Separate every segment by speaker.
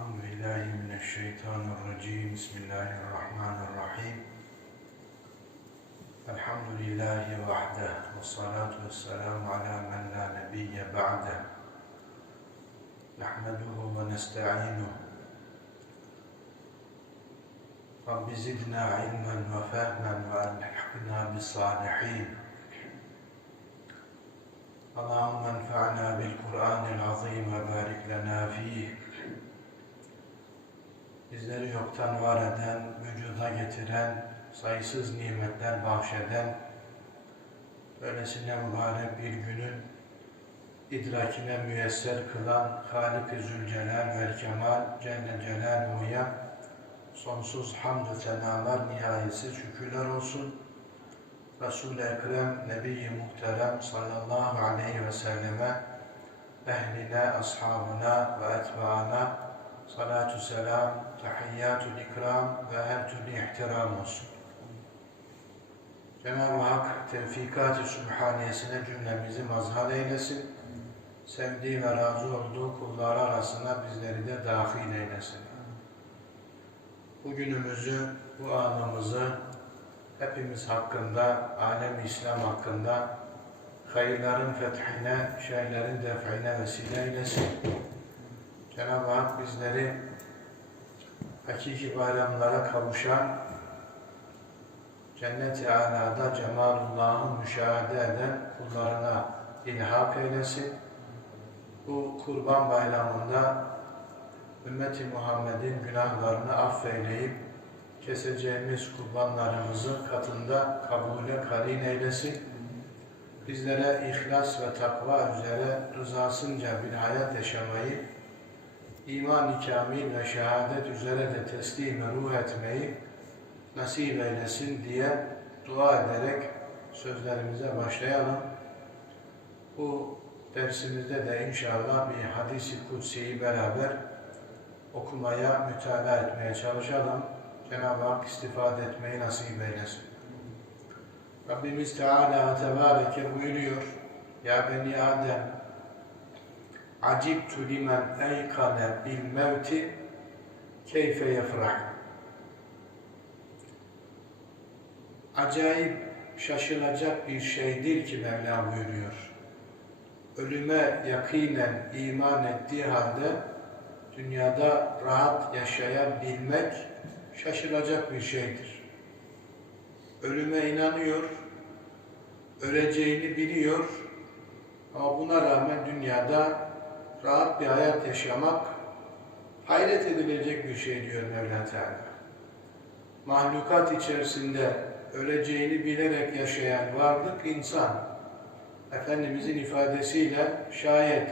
Speaker 1: أعوذ بالله من الشيطان الرجيم. بسم الله الرحمن الرحيم. الحمد لله وحده والصلاة والسلام على من لا نبي بعده. نحمده ونستعينه. رب زدنا علما وفهما وألحقنا بالصالحين. اللهم انفعنا بالقرآن العظيم وبارك لنا فيه. Bizleri yoktan var eden, vücuda getiren, sayısız nimetler bahşeden, böylesine mübarek bir günün idrakine müyesser kılan Halik-i Zülcelal ve Kemal Celle Celaluhu'ya sonsuz hamd-ı senalar, nihayetsiz şükürler olsun. Resul-i Ekrem, Nebi-i Muhterem sallallahu aleyhi ve selleme, ehline, ashabına ve etbaana salatu selam, tahiyyatul ikram ve her türlü ihtiram olsun. Cenab-ı Hak tevfikat-ı sübhaniyesine cümlemizi mazhar eylesin. Sevdiği ve razı olduğu kullar arasına bizleri de dahil eylesin. Bugünümüzü, bu anımızı hepimiz hakkında, alem İslam hakkında hayırların fethine, şerlerin define vesile eylesin. Cenab-ı Hak bizleri hakiki bayramlara kavuşan, cennet-i alada cemalullah'ı müşahede eden kullarına ilhak eylesin. Bu kurban bayramında ümmeti Muhammed'in günahlarını affeyleyip keseceğimiz kurbanlarımızı katında kabule karin eylesin. Bizlere ihlas ve takva üzere rızasınca bir hayat yaşamayı, iman-ı kamil ve şehadet üzere de teslime ruh etmeyi nasip eylesin diye dua ederek sözlerimize başlayalım. Bu dersimizde de inşallah bir hadisi kutsiyi beraber okumaya, mütalaa etmeye çalışalım. Cenab-ı Hak istifade etmeyi nasip eylesin. Rabbimiz Teala Tebareke buyuruyor. Ya beni Adem acibtu limen eykane bil mevti keyfe yefrah. Acayip şaşılacak bir şeydir ki Mevla buyuruyor. Ölüme yakinen iman ettiği halde dünyada rahat yaşayabilmek şaşılacak bir şeydir. Ölüme inanıyor, öleceğini biliyor ama buna rağmen dünyada rahat bir hayat yaşamak hayret edilecek bir şey diyor Mevla Teala. Mahlukat içerisinde öleceğini bilerek yaşayan varlık insan. Efendimizin ifadesiyle şayet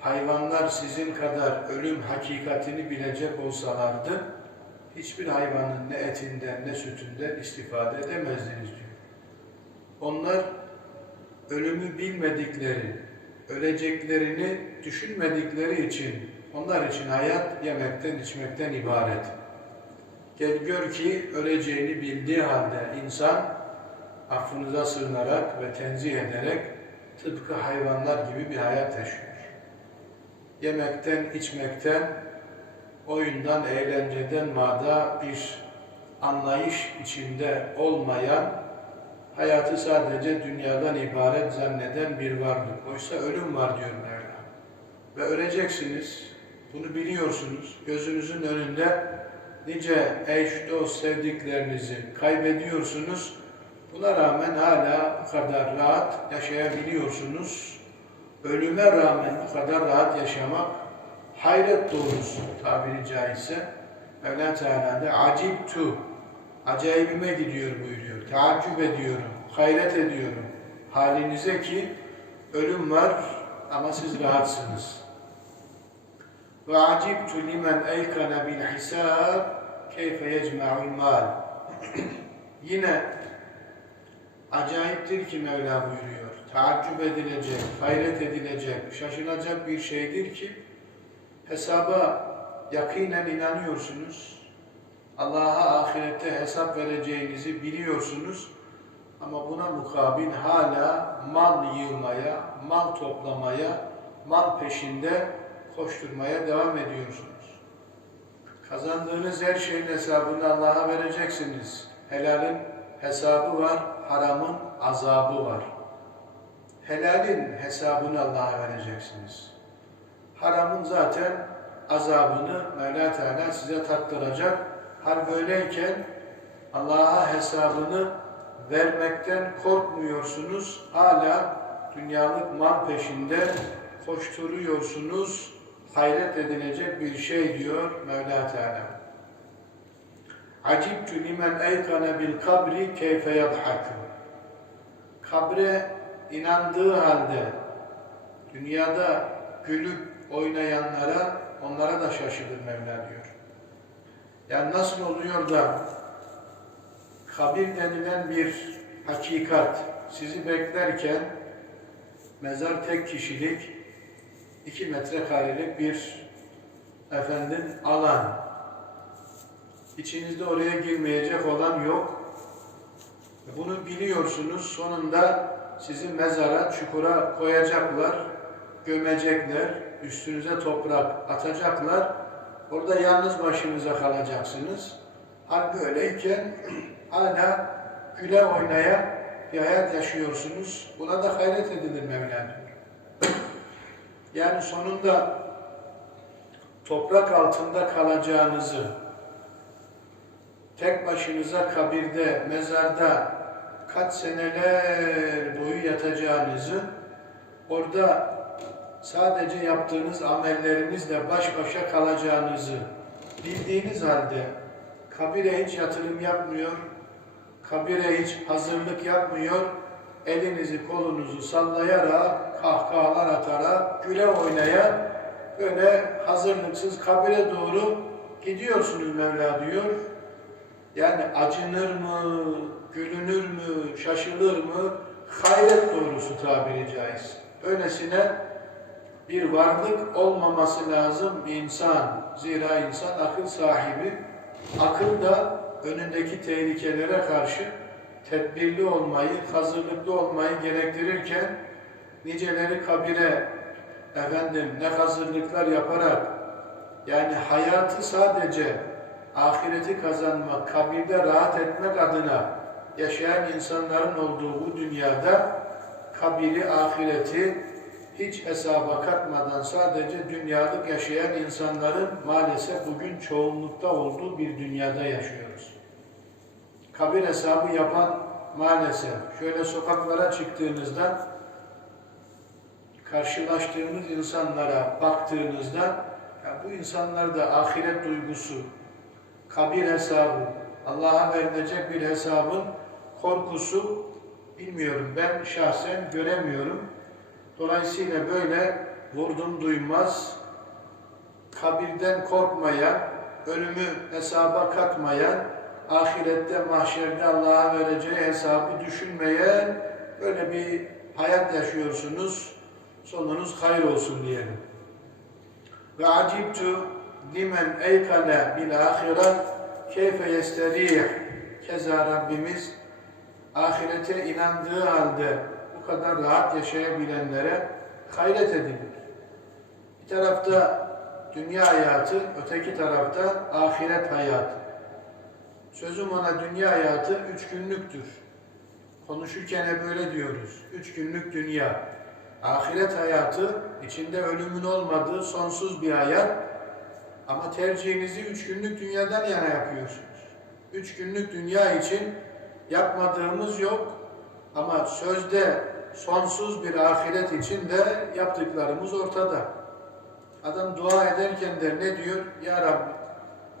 Speaker 1: hayvanlar sizin kadar ölüm hakikatini bilecek olsalardı hiçbir hayvanın ne etinden ne sütünden istifade edemezdiniz diyor. Onlar ölümü bilmedikleri, öleceklerini düşünmedikleri için onlar için hayat yemekten içmekten ibaret. Gel gör ki öleceğini bildiği halde insan affınıza sığınarak ve tenzih ederek tıpkı hayvanlar gibi bir hayat yaşıyor. Yemekten, içmekten, oyundan, eğlenceden mada bir anlayış içinde olmayan, hayatı sadece dünyadan ibaret zanneden bir varlık. Oysa ölüm var diyor Mevla. Ve öleceksiniz, bunu biliyorsunuz. Gözünüzün önünde nice eş, dost, sevdiklerinizi kaybediyorsunuz. Buna rağmen hala bu kadar rahat yaşayabiliyorsunuz. Ölüme rağmen bu kadar rahat yaşamak hayret doğrusu tabiri caizse Mevla Teala'da acibtu acayibime gidiyor buyuruyor. Teaccüp ediyorum, hayret ediyorum halinize ki ölüm var ama siz rahatsınız. Ve acibtu limen eykana bil hisab keyfe yecma'ul mal. Yine acayiptir ki Mevla buyuruyor. Taaccüp edilecek, hayret edilecek, şaşılacak bir şeydir ki hesaba yakinen inanıyorsunuz. Allah'a ahirette hesap vereceğinizi biliyorsunuz. Ama buna mukabil hala mal yığmaya, mal toplamaya, mal peşinde koşturmaya devam ediyorsunuz. Kazandığınız her şeyin hesabını Allah'a vereceksiniz. Helalin hesabı var, haramın azabı var. Helalin hesabını Allah'a vereceksiniz. Haramın zaten azabını Mevla Teala size tattıracak. Hal böyleyken Allah'a hesabını vermekten korkmuyorsunuz. Hala dünyalık mal peşinde koşturuyorsunuz. Hayret edilecek bir şey diyor Mevla Teala. Acibtü limen eykane bil kabri keyfe yadhakü. Kabre inandığı halde dünyada gülüp oynayanlara onlara da şaşırır Mevla diyor. Yani nasıl oluyor da kabir denilen bir hakikat sizi beklerken mezar tek kişilik iki metrekarelik bir efendim alan. İçinizde oraya girmeyecek olan yok. Bunu biliyorsunuz. Sonunda sizi mezara, çukura koyacaklar, gömecekler, üstünüze toprak atacaklar. Orada yalnız başınıza kalacaksınız. Hal böyleyken hala güle oynaya bir hayat yaşıyorsunuz. Buna da hayret edilir Mevla. Yani sonunda toprak altında kalacağınızı, tek başınıza kabirde, mezarda kaç seneler boyu yatacağınızı, orada sadece yaptığınız amellerinizle baş başa kalacağınızı bildiğiniz halde kabire hiç yatırım yapmıyor, kabire hiç hazırlık yapmıyor, elinizi kolunuzu sallayarak, kahkahalar atarak, güle oynaya böyle hazırlıksız kabire doğru gidiyorsunuz Mevla diyor. Yani acınır mı, gülünür mü, şaşılır mı? Hayret doğrusu tabiri caiz. Öylesine bir varlık olmaması lazım insan. Zira insan akıl sahibi. Akıl da önündeki tehlikelere karşı tedbirli olmayı, hazırlıklı olmayı gerektirirken niceleri kabire efendim ne hazırlıklar yaparak yani hayatı sadece ahireti kazanmak, kabirde rahat etmek adına yaşayan insanların olduğu bu dünyada kabiri, ahireti hiç hesaba katmadan sadece dünyalık yaşayan insanların maalesef bugün çoğunlukta olduğu bir dünyada yaşıyoruz. Kabir hesabı yapan maalesef şöyle sokaklara çıktığınızda karşılaştığınız insanlara baktığınızda ya bu insanlarda ahiret duygusu, kabir hesabı, Allah'a verilecek bir hesabın korkusu bilmiyorum. Ben şahsen göremiyorum. Dolayısıyla böyle vurdum duymaz, kabirden korkmayan, ölümü hesaba katmayan, ahirette, mahşerde Allah'a vereceği hesabı düşünmeyen böyle bir hayat yaşıyorsunuz. Sonunuz hayır olsun diyelim. Ve acibtu limen eykane bil ahiret keyfe yesterih. Keza Rabbimiz ahirete inandığı halde kadar rahat yaşayabilenlere hayret edilir. Bir tarafta dünya hayatı, öteki tarafta ahiret hayatı. Sözüm ona dünya hayatı üç günlüktür. Konuşurken hep böyle diyoruz. Üç günlük dünya. Ahiret hayatı içinde ölümün olmadığı sonsuz bir hayat. Ama tercihinizi üç günlük dünyadan yana yapıyorsunuz. Üç günlük dünya için yapmadığımız yok. Ama sözde sonsuz bir ahiret için de yaptıklarımız ortada. Adam dua ederken de ne diyor? Ya Rabbi,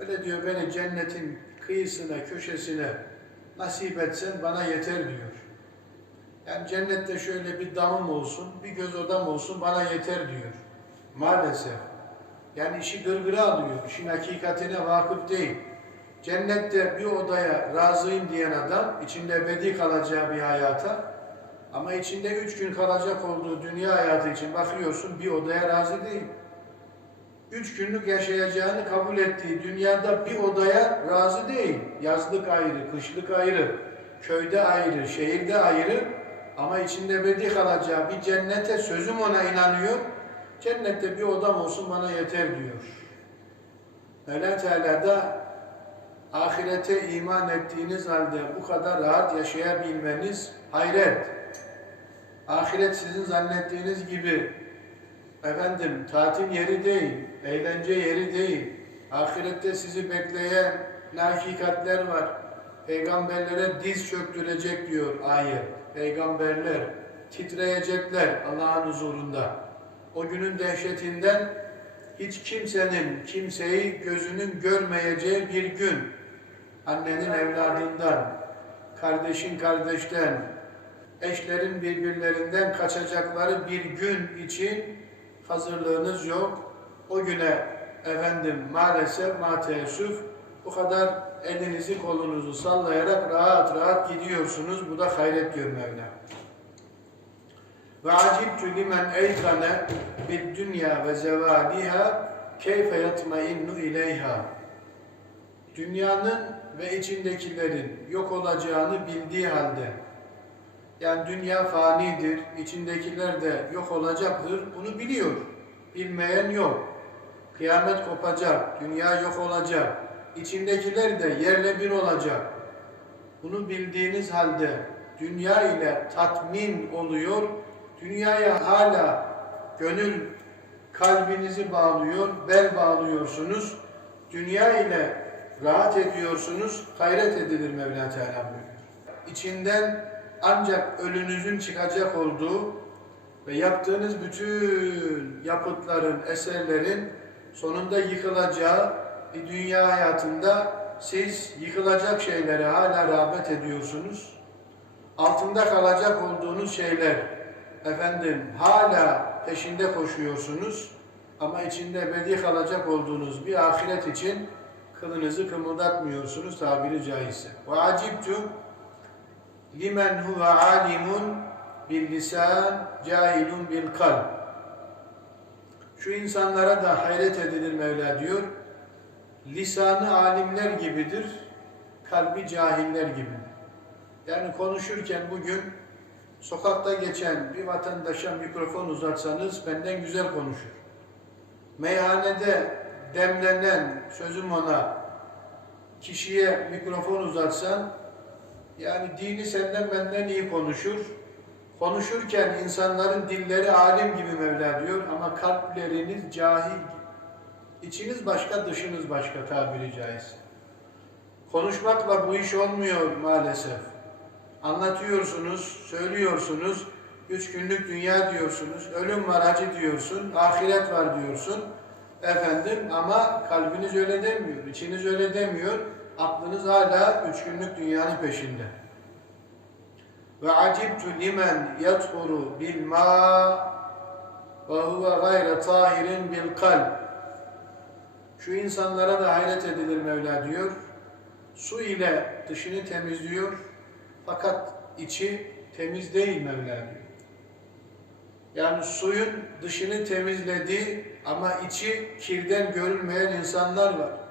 Speaker 1: öyle diyor beni cennetin kıyısına, köşesine nasip etsen bana yeter diyor. Yani cennette şöyle bir damım olsun, bir göz odam olsun bana yeter diyor. Maalesef. Yani işi gırgıra alıyor, işin hakikatine vakıf değil. Cennette bir odaya razıyım diyen adam, içinde ebedi kalacağı bir hayata, ama içinde üç gün kalacak olduğu dünya hayatı için bakıyorsun bir odaya razı değil. Üç günlük yaşayacağını kabul ettiği dünyada bir odaya razı değil. Yazlık ayrı, kışlık ayrı, köyde ayrı, şehirde ayrı ama içinde ebedi kalacağı bir cennete sözüm ona inanıyor. Cennette bir odam olsun bana yeter diyor. Mevla Teala da ahirete iman ettiğiniz halde bu kadar rahat yaşayabilmeniz hayret. Ahiret sizin zannettiğiniz gibi efendim tatil yeri değil, eğlence yeri değil. Ahirette sizi bekleyen hakikatler var. Peygamberlere diz çöktürecek diyor ayet. Peygamberler titreyecekler Allah'ın huzurunda. O günün dehşetinden hiç kimsenin kimseyi gözünün görmeyeceği bir gün. Annenin evladından, kardeşin kardeşten, eşlerin birbirlerinden kaçacakları bir gün için hazırlığınız yok. O güne efendim maalesef mateessüf bu kadar elinizi kolunuzu sallayarak rahat rahat gidiyorsunuz. Bu da hayret diyor Mevla. Ve acibtu limen eykane bid dünya ve zevaliha keyfe yatmainnu ileyha. Dünyanın ve içindekilerin yok olacağını bildiği halde yani dünya fanidir, içindekiler de yok olacaktır. Bunu biliyor. Bilmeyen yok. Kıyamet kopacak, dünya yok olacak. İçindekiler de yerle bir olacak. Bunu bildiğiniz halde dünya ile tatmin oluyor. Dünyaya hala gönül kalbinizi bağlıyor, bel bağlıyorsunuz. Dünya ile rahat ediyorsunuz, gayret edilir Mevla Teala buyuruyor. İçinden ancak ölünüzün çıkacak olduğu ve yaptığınız bütün yapıtların, eserlerin sonunda yıkılacağı bir dünya hayatında siz yıkılacak şeylere hala rağbet ediyorsunuz. Altında kalacak olduğunuz şeyler, efendim hala peşinde koşuyorsunuz ama içinde ebedi kalacak olduğunuz bir ahiret için kılınızı kımıldatmıyorsunuz tabiri caizse. Ve acibtu limen huve alimun bil lisan cahilun bil kalb. Şu insanlara da hayret edilir Mevla diyor. Lisanı alimler gibidir, kalbi cahiller gibi. Yani konuşurken bugün sokakta geçen bir vatandaşa mikrofon uzatsanız benden güzel konuşur. Meyhanede demlenen sözüm ona kişiye mikrofon uzatsan yani dini senden benden iyi konuşur. Konuşurken insanların dilleri alim gibi Mevla diyor ama kalpleriniz cahil. İçiniz başka, dışınız başka tabiri caizse. Konuşmakla bu iş olmuyor maalesef. Anlatıyorsunuz, söylüyorsunuz, üç günlük dünya diyorsunuz, ölüm var acı diyorsun, ahiret var diyorsun. Efendim ama kalbiniz öyle demiyor, içiniz öyle demiyor. Aklınız hala üç günlük dünyanın peşinde. Ve acibtu limen yadhuru bil ma ve huve gayre tahirin bil kalb. Şu insanlara da hayret edilir Mevla diyor. Su ile dışını temizliyor fakat içi temiz değil Mevla diyor. Yani suyun dışını temizlediği ama içi kirden görülmeyen insanlar var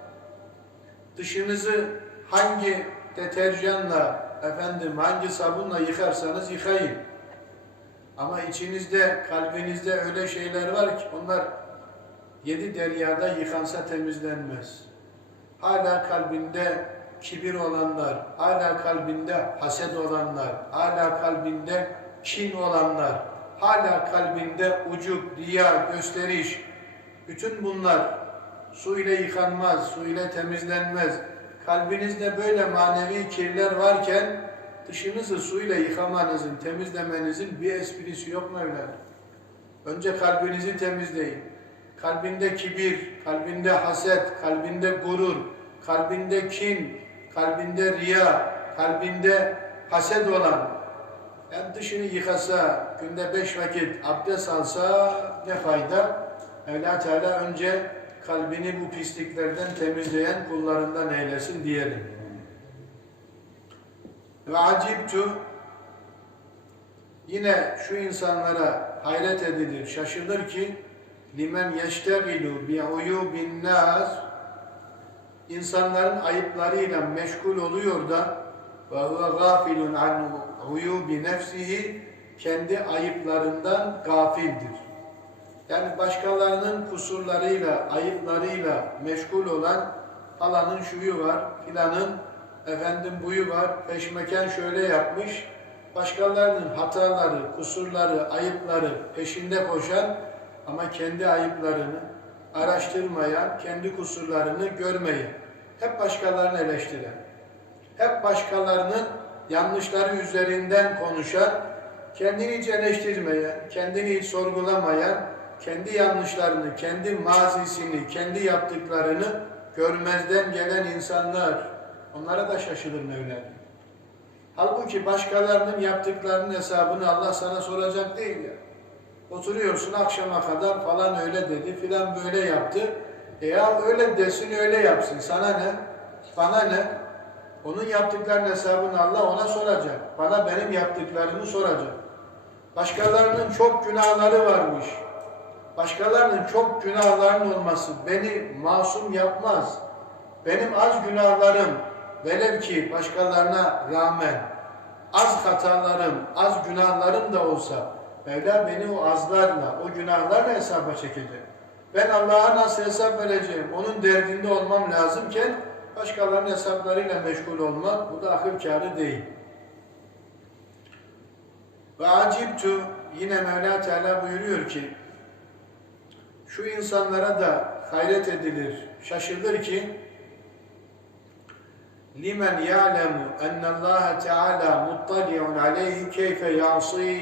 Speaker 1: dışınızı hangi deterjanla, efendim hangi sabunla yıkarsanız yıkayın. Ama içinizde, kalbinizde öyle şeyler var ki onlar yedi deryada yıkansa temizlenmez. Hala kalbinde kibir olanlar, hala kalbinde haset olanlar, hala kalbinde kin olanlar, hala kalbinde ucup, riya, gösteriş, bütün bunlar su ile yıkanmaz, su ile temizlenmez. Kalbinizde böyle manevi kirler varken dışınızı su ile yıkamanızın, temizlemenizin bir esprisi yok Mevla. Önce kalbinizi temizleyin. Kalbinde kibir, kalbinde haset, kalbinde gurur, kalbinde kin, kalbinde riya, kalbinde haset olan, hem dışını yıkasa, günde beş vakit abdest alsa ne fayda? Mevla Teala önce kalbini bu pisliklerden temizleyen kullarından eylesin diyelim. Ve acibtu yine şu insanlara hayret edilir, şaşılır ki limen yeştegilu bi uyubin nas insanların ayıplarıyla meşgul oluyor da ve huve gafilun an uyubi nefsihi kendi ayıplarından gafildir. Yani başkalarının kusurlarıyla, ayıplarıyla meşgul olan falanın şuyu var, filanın efendim buyu var, peşmeken şöyle yapmış. Başkalarının hataları, kusurları, ayıpları peşinde koşan ama kendi ayıplarını araştırmayan, kendi kusurlarını görmeyen, hep başkalarını eleştiren, hep başkalarının yanlışları üzerinden konuşan, kendini hiç eleştirmeyen, kendini hiç sorgulamayan, kendi yanlışlarını, kendi mazisini, kendi yaptıklarını görmezden gelen insanlar, onlara da şaşılır Mevla. Halbuki başkalarının yaptıklarının hesabını Allah sana soracak değil ya. Oturuyorsun akşama kadar falan öyle dedi, filan böyle yaptı. E ya öyle desin, öyle yapsın. Sana ne? Bana ne? Onun yaptıklarının hesabını Allah ona soracak. Bana benim yaptıklarımı soracak. Başkalarının çok günahları varmış. Başkalarının çok günahlarının olması beni masum yapmaz. Benim az günahlarım, velev ki başkalarına rağmen az hatalarım, az günahlarım da olsa Mevla beni o azlarla, o günahlarla hesaba çekecek. Ben Allah'a nasıl hesap vereceğim? Onun derdinde olmam lazımken başkalarının hesaplarıyla meşgul olmam, bu da akıl kârı değil. Ve acibtu yine Mevla Teala buyuruyor ki şu insanlara da hayret edilir, şaşılır ki limen ya'lemu ennallaha Teala muttali'un aleyhi keyfe ya'si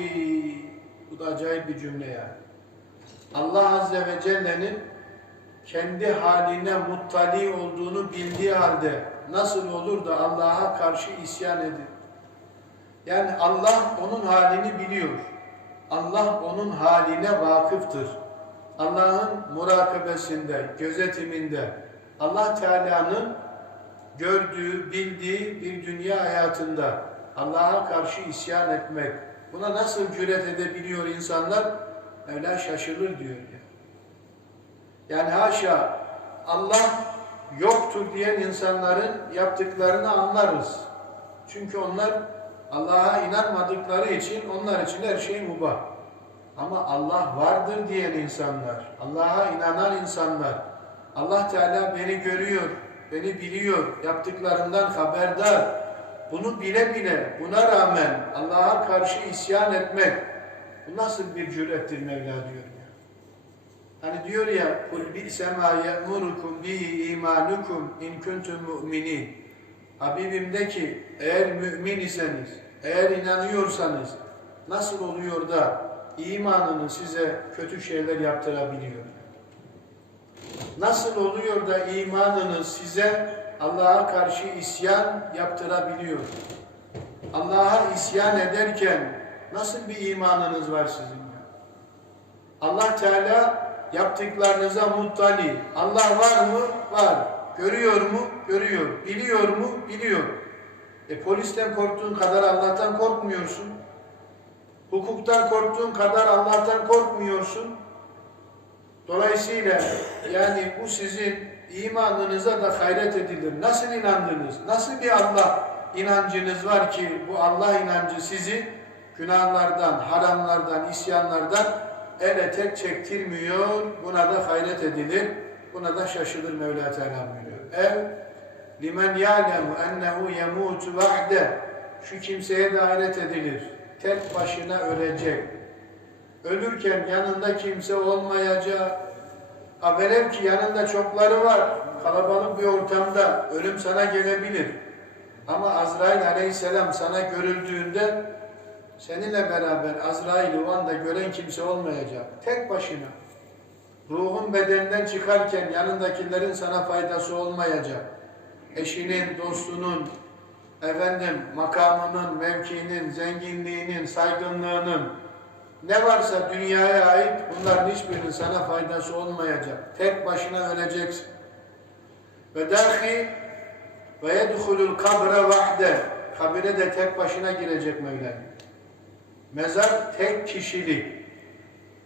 Speaker 1: bu da acayip bir cümle yani. Allah Azze ve Celle'nin kendi haline muttali olduğunu bildiği halde nasıl olur da Allah'a karşı isyan edin? Yani Allah onun halini biliyor. Allah onun haline vakıftır. Allah'ın murakabesinde, gözetiminde, Allah Teala'nın gördüğü, bildiği bir dünya hayatında Allah'a karşı isyan etmek, buna nasıl cüret edebiliyor insanlar? Mevla şaşırır diyor ya. Yani haşa Allah yoktur diyen insanların yaptıklarını anlarız. Çünkü onlar Allah'a inanmadıkları için onlar için her şey mubah. Ama Allah vardır diyen insanlar, Allah'a inanan insanlar, Allah Teala beni görüyor, beni biliyor, yaptıklarından haberdar. Bunu bile bile, buna rağmen Allah'a karşı isyan etmek, bu nasıl bir cürettir Mevla diyor ya. Hani diyor ya, kul bi'se ma ye'murukum bihi imanukum in kuntum mu'minin. Habibim de ki, eğer mümin iseniz, eğer inanıyorsanız, nasıl oluyor da imanını size kötü şeyler yaptırabiliyor? Nasıl oluyor da imanınız size Allah'a karşı isyan yaptırabiliyor? Allah'a isyan ederken nasıl bir imanınız var sizin? Allah Teala yaptıklarınıza muttali. Allah var mı? Var. Görüyor mu? Görüyor. Biliyor mu? Biliyor. E polisten korktuğun kadar Allah'tan korkmuyorsun. Hukuktan korktuğun kadar Allah'tan korkmuyorsun. Dolayısıyla yani bu sizin imanınıza da hayret edilir. Nasıl inandınız? Nasıl bir Allah inancınız var ki bu Allah inancı sizi günahlardan, haramlardan, isyanlardan ele tek çektirmiyor. Buna da hayret edilir. Buna da şaşılır Mevla Teala buyuruyor. Ev limen ya'lemu ennehu yemutu vahde şu kimseye de hayret edilir. Tek başına ölecek. Ölürken yanında kimse olmayacak. Ha ki yanında çokları var. Kalabalık bir ortamda ölüm sana gelebilir. Ama Azrail aleyhisselam sana görüldüğünde seninle beraber Azrail'i o anda gören kimse olmayacak. Tek başına. Ruhun bedeninden çıkarken yanındakilerin sana faydası olmayacak. Eşinin, dostunun, efendim makamının, mevkinin, zenginliğinin, saygınlığının ne varsa dünyaya ait bunların hiçbirinin sana faydası olmayacak. Tek başına öleceksin. Ve dahi ve yedhulul kabre vahde kabire de tek başına girecek Mevla. Mezar tek kişilik.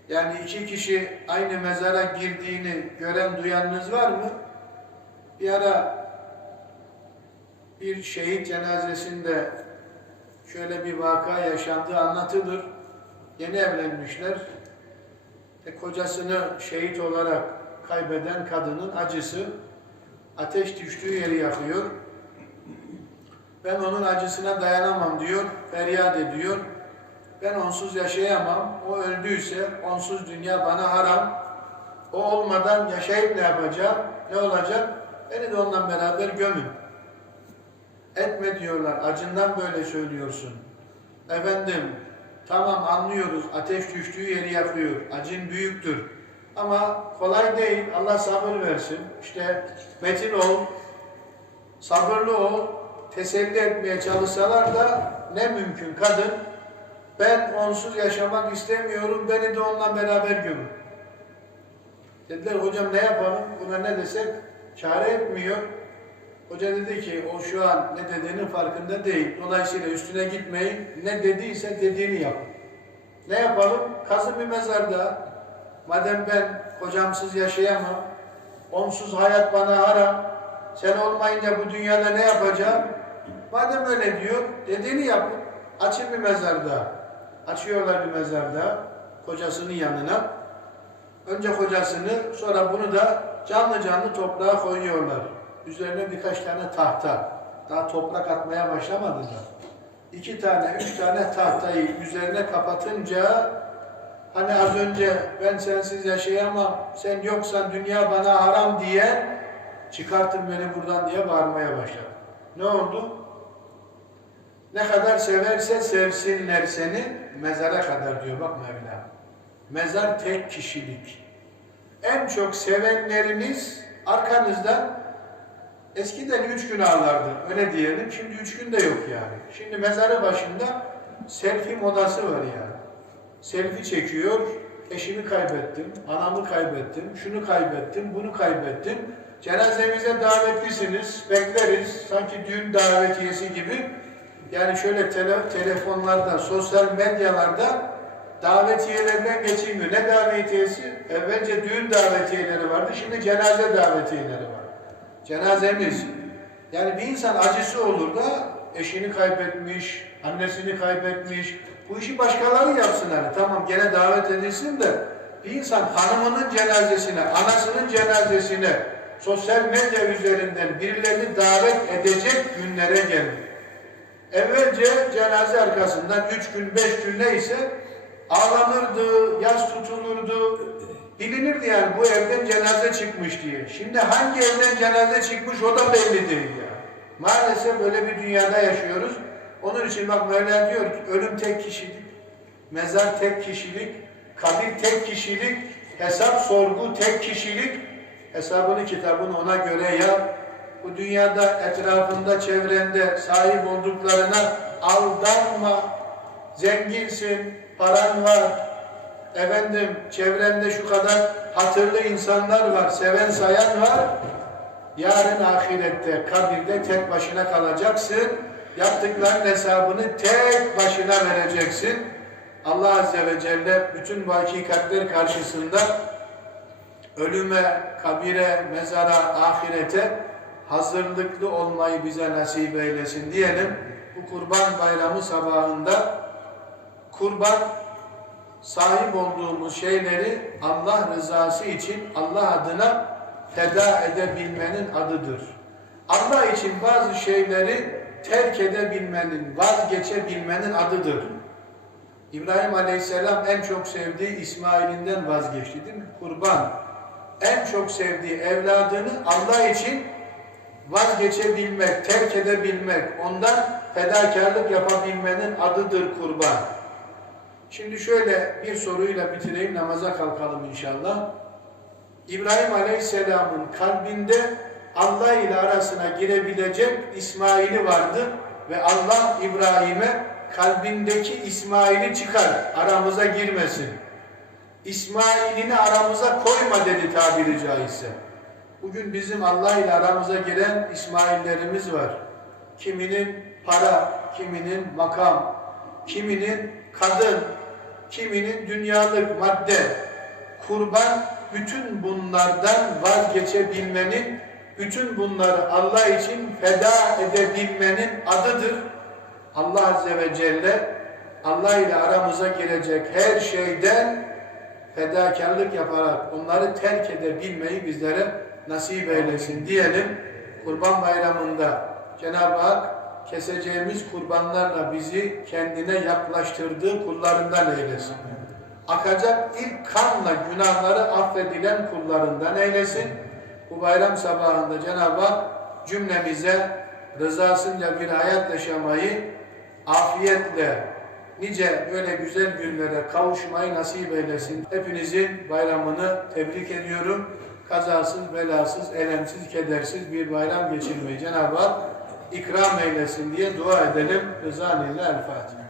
Speaker 1: Yani iki kişi aynı mezara girdiğini gören duyanınız var mı? Bir ara bir şehit cenazesinde şöyle bir vaka yaşandığı anlatılır. Yeni evlenmişler. E, kocasını şehit olarak kaybeden kadının acısı ateş düştüğü yeri yakıyor. Ben onun acısına dayanamam diyor, feryat ediyor. Ben onsuz yaşayamam. O öldüyse onsuz dünya bana haram. O olmadan yaşayıp ne yapacağım? Ne olacak? Beni de onunla beraber gömün. Etme diyorlar. Acından böyle söylüyorsun. Efendim, tamam anlıyoruz. Ateş düştüğü yeri yakıyor. Acın büyüktür. Ama kolay değil. Allah sabır versin. İşte metin ol, sabırlı ol, teselli etmeye çalışsalar da ne mümkün kadın ben onsuz yaşamak istemiyorum, beni de onunla beraber gömün. Dediler hocam ne yapalım? Buna ne desek çare etmiyor. Hoca dedi ki o şu an ne dediğinin farkında değil. Dolayısıyla üstüne gitmeyin. Ne dediyse dediğini yapın. Ne yapalım? Kazın bir mezarda. Madem ben kocamsız yaşayamam, onsuz hayat bana haram, sen olmayınca bu dünyada ne yapacağım? Madem öyle diyor, dediğini yapın. Açın bir mezarda. Açıyorlar bir mezarda, kocasının yanına. Önce kocasını, sonra bunu da canlı canlı toprağa koyuyorlar. Üzerine birkaç tane tahta. Daha toprak atmaya başlamadı da. İki tane, üç tane tahtayı üzerine kapatınca hani az önce ben sensiz yaşayamam, sen yoksan dünya bana haram diye çıkartın beni buradan diye bağırmaya başladı. Ne oldu? Ne kadar severse sevsinler seni mezara kadar diyor bak Mevla. Mezar tek kişilik. En çok sevenleriniz arkanızdan eskiden üç gün ağlardı öyle diyelim. Şimdi üç gün de yok yani. Şimdi mezarı başında selfie modası var yani. Selfie çekiyor. Eşimi kaybettim, anamı kaybettim, şunu kaybettim, bunu kaybettim. Cenazemize davetlisiniz, bekleriz. Sanki düğün davetiyesi gibi. Yani şöyle tele, telefonlarda, sosyal medyalarda davetiyelerden geçilmiyor. Ne davetiyesi? Evvelce düğün davetiyeleri vardı, şimdi cenaze davetiyeleri var. Cenazemiz. Yani bir insan acısı olur da eşini kaybetmiş, annesini kaybetmiş. Bu işi başkaları yapsın hani. Tamam gene davet edilsin de bir insan hanımının cenazesine, anasının cenazesine sosyal medya üzerinden birilerini davet edecek günlere geldi. Evvelce cenaze arkasından üç gün, beş gün neyse ağlanırdı, yas tutulurdu. Bilinirdi yani bu evden cenaze çıkmış diye. Şimdi hangi evden cenaze çıkmış o da belli değil ya. Maalesef böyle bir dünyada yaşıyoruz. Onun için bak Mevla diyor ki ölüm tek kişilik, mezar tek kişilik, kabir tek kişilik, hesap sorgu tek kişilik. Hesabını kitabını ona göre yap. Bu dünyada etrafında, çevrende sahip olduklarına aldanma. Zenginsin, paran var. Efendim çevrende şu kadar hatırlı insanlar var, seven sayan var. Yarın ahirette, kabirde tek başına kalacaksın. Yaptıkların hesabını tek başına vereceksin. Allah Azze ve Celle bütün bu hakikatler karşısında ölüme, kabire, mezara, ahirete hazırlıklı olmayı bize nasip eylesin diyelim. Bu kurban bayramı sabahında kurban sahip olduğumuz şeyleri Allah rızası için Allah adına feda edebilmenin adıdır. Allah için bazı şeyleri terk edebilmenin, vazgeçebilmenin adıdır. İbrahim Aleyhisselam en çok sevdiği İsmail'inden vazgeçti değil mi? Kurban. En çok sevdiği evladını Allah için vazgeçebilmek, terk edebilmek, ondan fedakarlık yapabilmenin adıdır kurban. Şimdi şöyle bir soruyla bitireyim, namaza kalkalım inşallah. İbrahim Aleyhisselam'ın kalbinde Allah ile arasına girebilecek İsmail'i vardı ve Allah İbrahim'e kalbindeki İsmail'i çıkar, aramıza girmesin. İsmail'ini aramıza koyma dedi tabiri caizse. Bugün bizim Allah ile aramıza giren İsmaillerimiz var. Kiminin para, kiminin makam, kiminin kadın, kiminin dünyalık madde, kurban bütün bunlardan vazgeçebilmenin, bütün bunları Allah için feda edebilmenin adıdır. Allah Azze ve Celle Allah ile aramıza girecek her şeyden fedakarlık yaparak onları terk edebilmeyi bizlere nasip eylesin diyelim. Kurban Bayramı'nda Cenab-ı Hak keseceğimiz kurbanlarla bizi kendine yaklaştırdığı kullarından eylesin. Akacak ilk kanla günahları affedilen kullarından eylesin. Bu bayram sabahında Cenab-ı Hak cümlemize rızasınca bir hayat yaşamayı afiyetle nice böyle güzel günlere kavuşmayı nasip eylesin. Hepinizin bayramını tebrik ediyorum. Kazasız, belasız, elemsiz, kedersiz bir bayram geçirmeyi Cenab-ı Hak ikram eylesin diye dua edelim. Rızanillah El Fatiha.